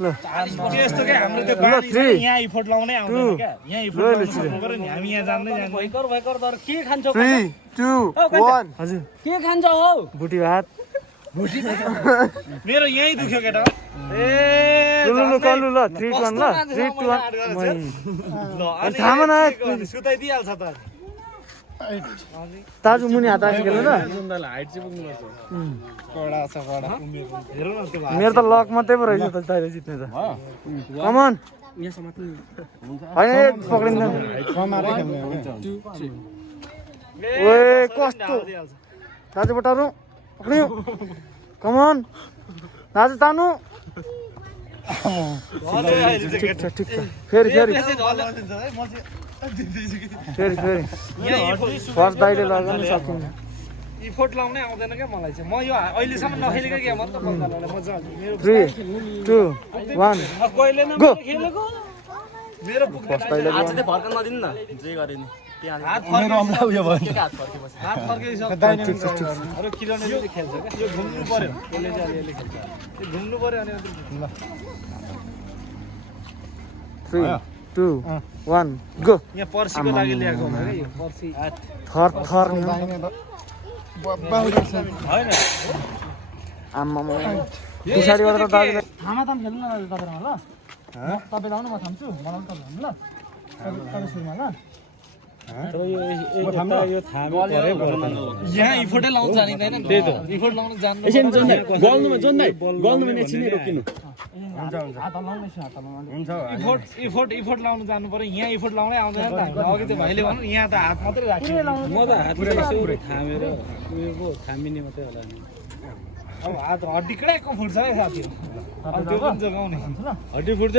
यस्तो के हाम्रो त्यो बानी छ यहाँ इफोर्ट लाउनै आउँदैन क्या यहाँ इफोर्ट लाउनु पर्यो नि हामी यहाँ जान्दै जान्छ भयकर भयकर तर के खान्छौ 3 2 1 हजुर के खान्छौ हौ बुटी भात मेरो यही दुख्यो केटा ए ल कल्लु ल 3 2 1 ल 3 2 1 ल अनि थामा न सुताइदिइहाल्छ त ताजु मुनि हात आफै खेल्नु ल सुन्दरलाई हाइट चाहिँ पुग्नु पर्छ कडा छ कडा हेरौ न त्यो मेरो त लक मात्रै पो रहेछ त ताइले जित्ने त कमन यहाँ समात्नु हैन पक्रिँदैन कमारै खेल्ने हो ओए कस्तो दाजु बटारु पक्रियो कमन दाजु तानु ठिक छ फेरि फेरि फर्स्ट दाइले लगाउनु सकिन्छ इफोर्ट लाउनै आउँदैन क्या मलाई चाहिँ म यो अहिलेसम्म नखेलेको गेम हो नि त बङ्गाललाई मजा आउँछ मेरो 3 2 1 कहिले न मैले खेलेको मेरो फर्स्ट दाइले आज चाहिँ भर्कन नदिनु न जे गरे नि हात फर्केको उयो भयो हात फर्केपछि हात फर्केको ठिक छ अरु किलोले खेल्छ क्या यो घुम्नु पर्यो यसले चाहिँ अलिअलि खेल्छ यो घुम्नु पर्यो अनि ल 3 2 1 गो यहाँ पर्सीको लागि ल्याएको हो क्या यो पर्सी थर थर नि हैन आम्मा पछाडिबाट त दाजुले थामा थाम खेल्नु न तपाईहरुमा ल तपाईँ लाउनु म थाम्छु मलाई त भन्नु ल तपाईँ सुरुमा ल यो थाहा यहाँ इफोर्टै लाउन जानिदैन नि त्यही त इफोर्ट लाउन जान्नु गल्नुमा जोन्दै गल्नुमा नेछिने रोकिनु इफोर्ट लाउन जानु पर्यो यहाँ इफोर्ट लाउनै आउँदैन नि त अघि त भाइले भन्नु यहाँ त हात मात्रै राख्यो म त हात यसो थामेर उयो पो थामिने मात्रै होला नि अब हात हड्डी कडैको फुट्छ है साथी अब त्यो पनि जोगाउने हड्डी फुट्छ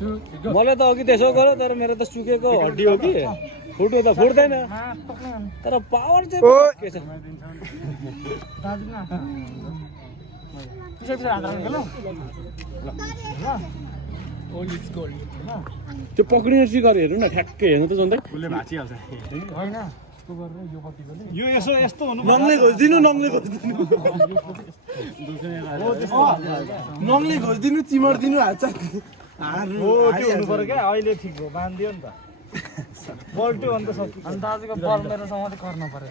मलाई त अघि त्यसो गर्यो तर मेरो त सुकेको हड्डी हो कि फुट्यो त फुट्दैन तर पावर चाहिँ के छ त्यो पक्रिने चाहिँ गरेर हेर्नु न ठ्याक्कै हेर्नु त झन्डै उसले भाँचिहाल्छ यो यसो यस्तो हुनु नङले खोज्दिनु नङले खोज्दिनु चिमर्दिनु हात हो त्यो हुनु पर्यो क्या अहिले ठिक हो बान्दियो नि त पल्ट्यो अन्त सक्यो अन्त आजको बल मेरो सँगै गर्न पर्यो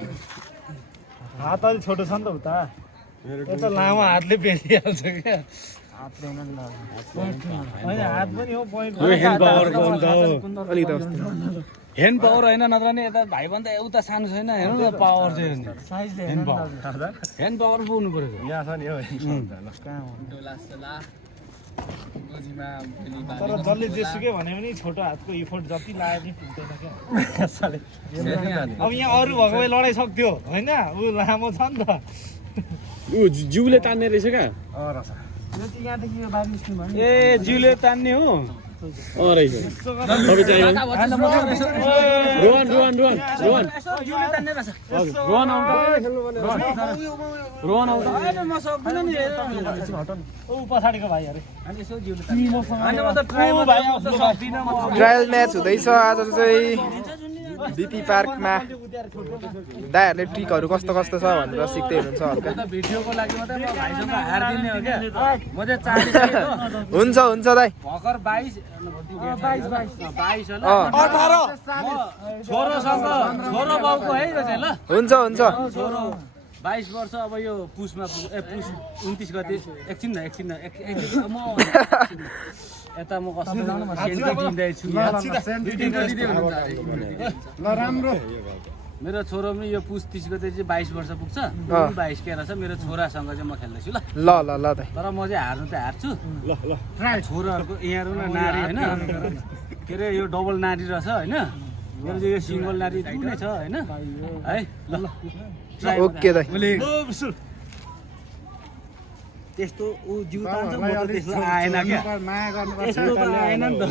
हात अलिक छोटो छ नि त उता यता लामो हातले बेसिहाल्छ क्या होइन हात पनि हो पोइन्ट ह्यान्ड पावर होइन नत्र नि यता भाइभन्दा उता सानो छैन हेर्नु न पावर चाहिँ ह्यान्ड पावर पो हुनु पऱ्यो यहाँ छ नि हो तर जसले जेसुकै भने पनि छोटो हातको इफोर्ट जति लाए पनि पुग्दैन क्या अब यहाँ अरू भएको भए लडाइ सक्थ्यो होइन ऊ लामो छ नि त ऊ जिउले तान्ने रहेछ क्या ए जिउले तान्ने हो रहेछ पछाडिको भाइहरू ट्रायल म्याच हुँदैछ आज चाहिँ बिपी पार्कमा दाइहरूले ट्रिकहरू कस्तो कस्तो छ भनेर सिक्दै हुनुहुन्छ हल्का भिडियोको लागि मात्रै म भाइसँग हार्दिने हो क्या म चाहिँ 40 हुन्छ हुन्छ दाइ भर्खर 22 छोरो बाउको है यो चाहिँ ल हुन्छ हुन्छ छोरो 22 वर्ष अब यो पुसमा पुस 29 गते एकछिन म यता म कस्तो दिँदैछु ल राम्रो मेरो छोरो पनि यो पुस 30 गते चाहिँ 22 वर्ष पुग्छ 22 केरा छ मेरो छोरासँग चाहिँ म खेल्दैछु ल ल दाइ तर म चाहिँ हार्नु त हार्छु ल छोराहरूको यहाँहरू न नारी होइन के अरे यो डबल नारी रहेछ होइन मेरो चाहिँ यो सिङ्गल नारी नै छ होइन है ल ओके दाइ त्यस्तो ऊ जिउ तान्छ म त त्यस्तो आएन क्या त्यस्तो त आएन नि त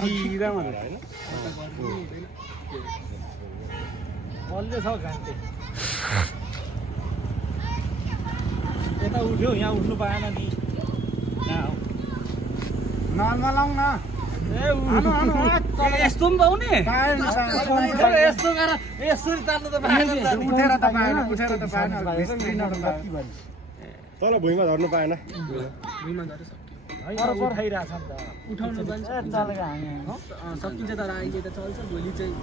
सिधा मात्रै होइन बलले छ घान्टे यता उठ्यो यहाँ उठ्नु पाएन नि यस्तो पनि पाउने यस्तो गरेर यसरी तान्नु त पाएन उठेर त पाएन तल भुइँमा झर्नु पाएन उठाइरहेछ नि त उठाउनु जान्छ चलेको हामी सकिन्छ तर अहिले त चल्छ भोलि चाहिँ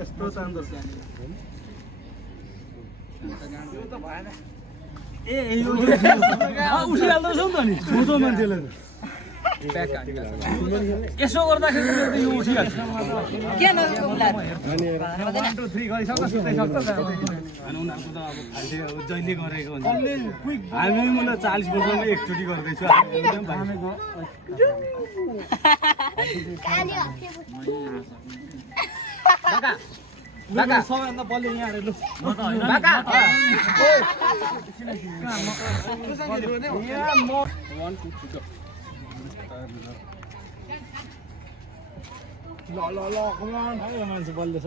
यस्तो चाहन्छ उठिहाल्दो छ नि त नि छोटो मान्छेले यसो गर्दाखेरि त यो उठिहाल्छ अनि 1 2 3 गरिसक्छ सुत्दैसक्छ अनि उनीहरूको त अब फाल्टे अब जहिले गरेको हुन्छ हामी मलाई 40 वर्षमा एकचोटि गर्दैछु बाका सबैभन्दा बलियो यहाँ अरे लु ल कमान यो मान्छे बल्दैछ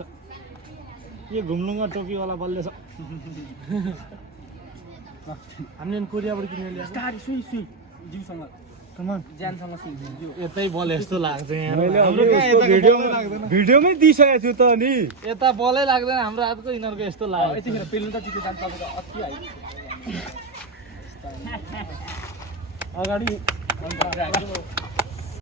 यो घुम्नुमा टोपीवाला बल्दैछ हामीले कोरियाबाट किनेर ल्याएको बिस्तारै सुई सुई जिउसँग कमान ज्यानसँग सुई जिउ यतै बले जस्तो लाग्छ यहाँ हाम्रो कहाँ यता भिडियोमा लाग्दैन भिडियोमै दिइसकेको छु त नि यता बलै लाग्दैन हाम्रो हातको यिनीहरूको यस्तो लाग्छ यतिखेर पेल्नु त चित्त जान्छ तपाईँको अति हाइ अगाडि